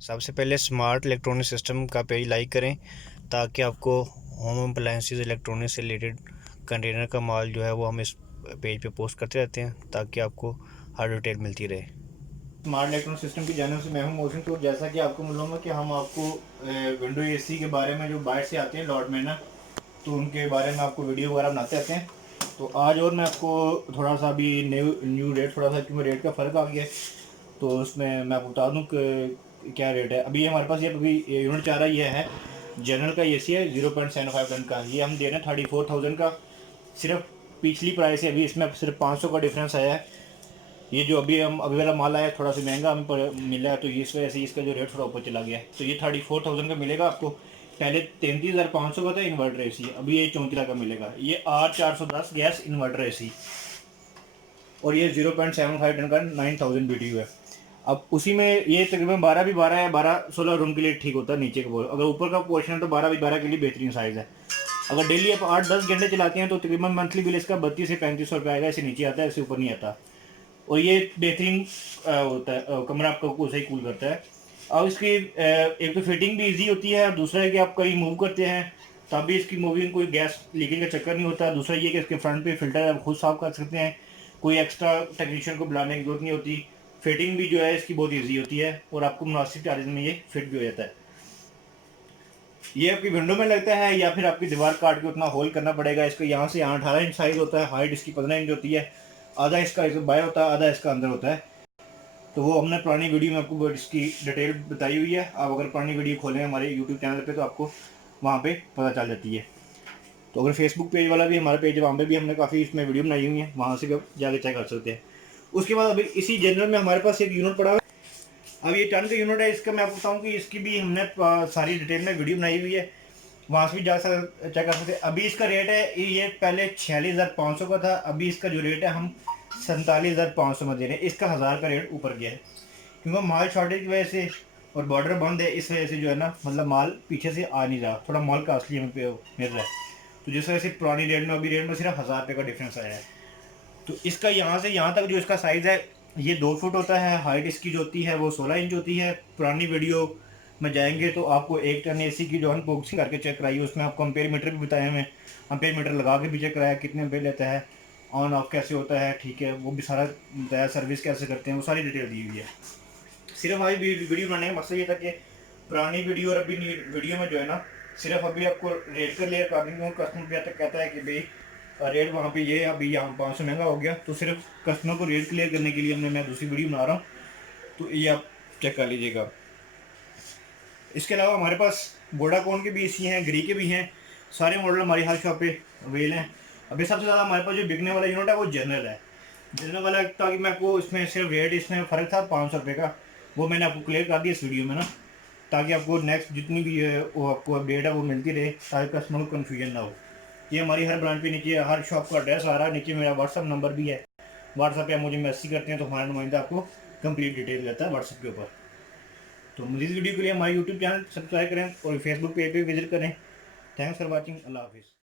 सबसे पहले smart electronic system का पेज लाइक करें ताकि आपको होम अप्लायंसेस इलेक्ट्रॉनिक से रिलेटेड कंटेनर का माल जो है वो हम इस पेज पे पोस्ट करते रहते हैं ताकि आपको हर डिटेल मिलती रहे। स्मार्ट इलेक्ट्रॉनिक सिस्टम की जानिब से मैं हूं मोहसिन। तो जैसा कि आपको मालूम है कि हम आपको विंडो एसी के बारे में जो बाहर से आते हैं लॉट में ना, तो उनके बारे में आपको वीडियो वगैरह बनाते रहते हैं। तो आज और मैं आपको थोड़ा सा अभी न्यू रेट थोड़ा सा क्योंकि रेट का फ़र्क आ गया है, तो उसमें मैं आपको बता दूं कि क्या रेट है। अभी हमारे पास ये अभी यूनिट चाह रहा है, ये है जनरल का एसी है 0.75 टन का। ये हम दे रहे हैं 34,000 का। सिर्फ पिछली प्राइस है, अभी इसमें सिर्फ 500 का डिफरेंस आया है। ये जो अभी वाला माल आया थोड़ा सा महंगा हमें मिला है, तो इस वजह से इसका जो रेट थोड़ा ऊपर चला गया है। तो ये 34,000 का मिलेगा आपको। पहले 33,500 का था इन्वर्टर एसी, अभी ये 34 का मिलेगा। ये R410 गैस इन्वर्टर एसी और ये 0.75 टन का 9,000 BTU है। अब उसी में ये तकरीबन 12 भी 12 है, 12-16 रूम के लिए ठीक होता है नीचे का। अगर ऊपर का पोर्शन है तो 12 भी 12 के लिए बेहतरीन साइज़ है। अगर डेली आप 8-10 घंटे चलाते हैं तो तकरीबन मंथली बिल इसका 32 से 3500 रुपये आएगा। इससे नीचे आता है, इससे ऊपर नहीं आता। और ये बेहतरीन होता है, कमरा आपको सही कूल करता है। अब इसकी एक तो फिटिंग भी इजी होती है, और दूसरा है कि आप कहीं मूव करते हैं तब भी इसकी मूविंग कोई गैस लीकेज का चक्कर नहीं होता। दूसरा ये कि इसके फ्रंट पे फिल्टर आप खुद साफ कर सकते हैं, कोई एक्स्ट्रा टेक्नीशियन को बुलाने की जरूरत नहीं होती। फिटिंग भी जो है इसकी बहुत ईजी होती है और आपको मुनासिब चार्जेस में ये फिट भी हो जाता है। ये आपकी विंडो में लगता है या फिर आपकी दीवार काट के उतना होल करना पड़ेगा। इसका यहाँ से यहाँ 18 इंच साइज होता है, हाइट इसकी 15 इंच होती है। आधा इसका बाहर होता है, आधा इसका अंदर होता है। तो वो हमने पुरानी वीडियो में आपको इसकी डिटेल बताई हुई है। आप अगर पुरानी वीडियो खोलें हमारे यूट्यूब चैनल पे तो आपको वहाँ पे पता चल जाती है। तो अगर फेसबुक पेज वाला भी हमारा पेज है, वहाँ पे भी हमने काफ़ी इसमें वीडियो बनाई हुई है, वहाँ से जाके चेक कर सकते हैं। उसके बाद अभी इसी जनरल में हमारे पास एक यूनिट पड़ा हुआ है। अब ये टन का यूनिट है, इसका मैं आपको बताऊँ कि इसकी भी हमने सारी डिटेल में वीडियो बनाई हुई है, वहाँ से भी जा चेक कर सकते हैं। अभी इसका रेट है, ये पहले 46,500 का था, अभी इसका जो रेट है हम 47,500 में दे रहे हैं। इसका 1000 का रेट ऊपर गया है क्योंकि माल शॉर्टेज की वजह से और बॉर्डर बंद है, इस वजह से जो है ना, मतलब माल पीछे से आ नहीं रहा, थोड़ा माल कास्टली हमें मिल रहा है। तो जिस वजह से पुरानी रेट में अभी रेट में सिर्फ 1000 रुपये का डिफरेंस आया है। तो इसका यहाँ से यहाँ तक जो इसका साइज़ है ये 2 फुट होता है। हाइट इसकी जो होती है वो 16 इंच होती है। पुरानी वीडियो में जाएंगे तो आपको 1 टन एसी की जो अनबॉक्सिंग करके चेक कराई, उसमें आपको अम्पेयर मीटर भी बताए हमें, अम्पेयर मीटर लगा के भी चेक कराया कितने अम्पेयर लेता है, ऑन ऑफ कैसे होता है, ठीक है, वो भी सारा बताया, सर्विस कैसे करते हैं, वो सारी डिटेल दी हुई है। सिर्फ हमारी वीडियो बनाने का मकसद ये था कि पुरानी वीडियो और अभी वीडियो में जो है ना, सिर्फ अभी आपको रेट क्लियर कर देंगे। कस्टमर भी तक कहता है कि भाई रेट वहाँ पे ये अभी यहाँ 500 महंगा हो गया, तो सिर्फ कस्टमर को रेट क्लियर करने के लिए मैं दूसरी वीडियो बना रहा हूँ। तो ये आप चेक कर लीजिएगा। इसके अलावा हमारे पास वोडाफोन के भी एसी हैं, ग्री के भी हैं। सारे मॉडल हमारी हर शॉप पे अवेल हैं। अभी सबसे ज़्यादा हमारे पास जो बिकने वाला यूनिट है वो जनरल है। जनरल वाला ताकि मैं आपको इसमें सिर्फ रेट इसमें फ़र्क था 500 रुपये का, वो मैंने आपको क्लियर कर दिया इस वीडियो में ना, ताकि आपको नेक्स्ट जितनी भी है वो आपको अपडेट है वो मिलती रहे, ताकि कस्टमर को कन्फ्यूजन ना हो। ये हमारी हर ब्रांच पे नीचे हर शॉप का एड्रेस आ रहा है, नीचे मेरा व्हाट्सअप नंबर भी है। व्हाट्सअप पे आप मुझे मैसेज करते हैं तो हमारा नुमाइंदा आपको कंप्लीट डिटेल देता है व्हाट्सअप के ऊपर। तो मज़ीद वीडियो के लिए हमारे यूट्यूब चैनल सब्सक्राइब करें और फेसबुक पेज पे विजिट करें। Thanks for watching. अल्लाह हाफिज़।